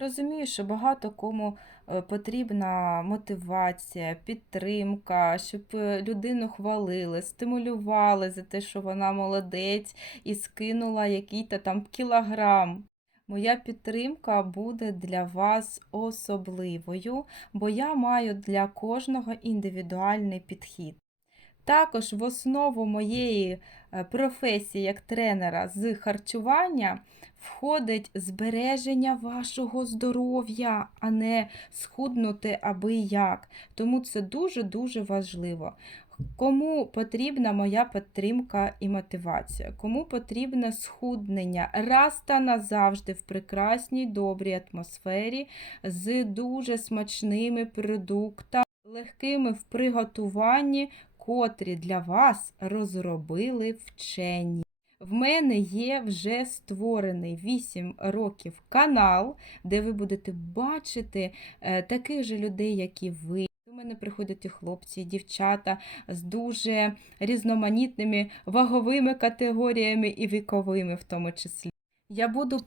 Розумію, що багато кому е, потрібна мотивація, підтримка, щоб е, людину хвалили, стимулювали за те, що вона молодець і скинула який-то там кілограм. Моя підтримка буде для вас особливою, бо я маю для кожного індивідуальний підхід. Також в основу моєї е, професії як тренера з харчування входить збереження вашого здоров'я, а не схуднути аби як. Тому це дуже-дуже важливо. Кому потрібна моя підтримка і мотивація, кому потрібне схуднення раз та назавжди в прекрасній добрій атмосфері з дуже смачними продуктами, легкими в приготуванні, котрі для вас розробили вчені. В мене є вже створений 8 років канал, де ви будете бачити е, таких же людей, як і ви. До мене приходять і хлопці, і дівчата з дуже різноманітними ваговими категоріями і віковими в тому числі. Я буду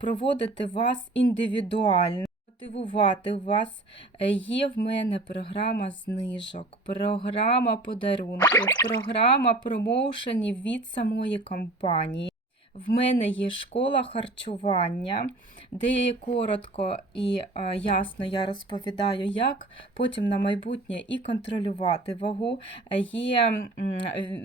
проводити вас індивідуально, мотивувати вас. Е, Є в мене програма знижок, програма подарунків, програма промоушенів від самої компанії. В мене є школа харчування, де коротко і е, ясно я розповідаю, як потім на майбутнє і контролювати вагу. Е, Є м,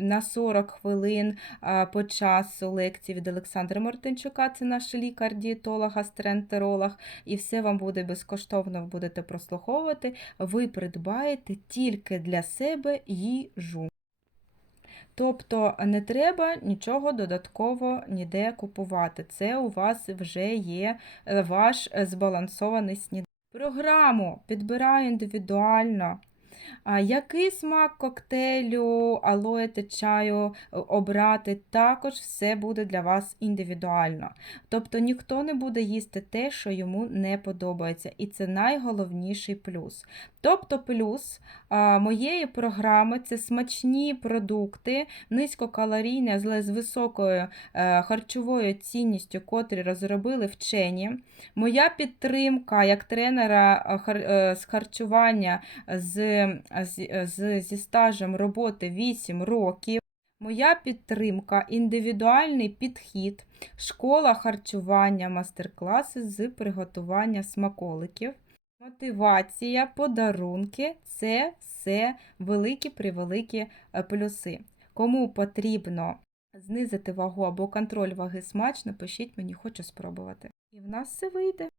на 40 хвилин е, по часу лекції від Олександра Мартинчука, це наш лікар-дієтолог, гастроентеролог, і все вам буде безкоштовно, будете прослуховувати. Ви придбаєте тільки для себе їжу. Тобто не треба нічого додатково ніде купувати. Це у вас вже є е, ваш збалансований сніданок. Програму підбираю індивідуально. Який смак коктейлю, алоє та чаю е, обрати, також все буде для вас індивідуально. Тобто ніхто не буде їсти те, що йому не подобається, і це найголовніший плюс. Тобто, плюс моєї програми це смачні продукти, низькокалорійні, але з високою е, харчовою цінністю, котрі розробили вчені. Моя підтримка як тренера е, з харчування з, з, з, зі стажем роботи 8 років. Моя підтримка, індивідуальний підхід, школа харчування, мастер-класи з приготування смаколиків. Мотивація, подарунки це все великі превеликі е, плюси. Кому потрібно знизити вагу або контроль ваги смачно, пишіть мені, хочу спробувати. І в нас все вийде.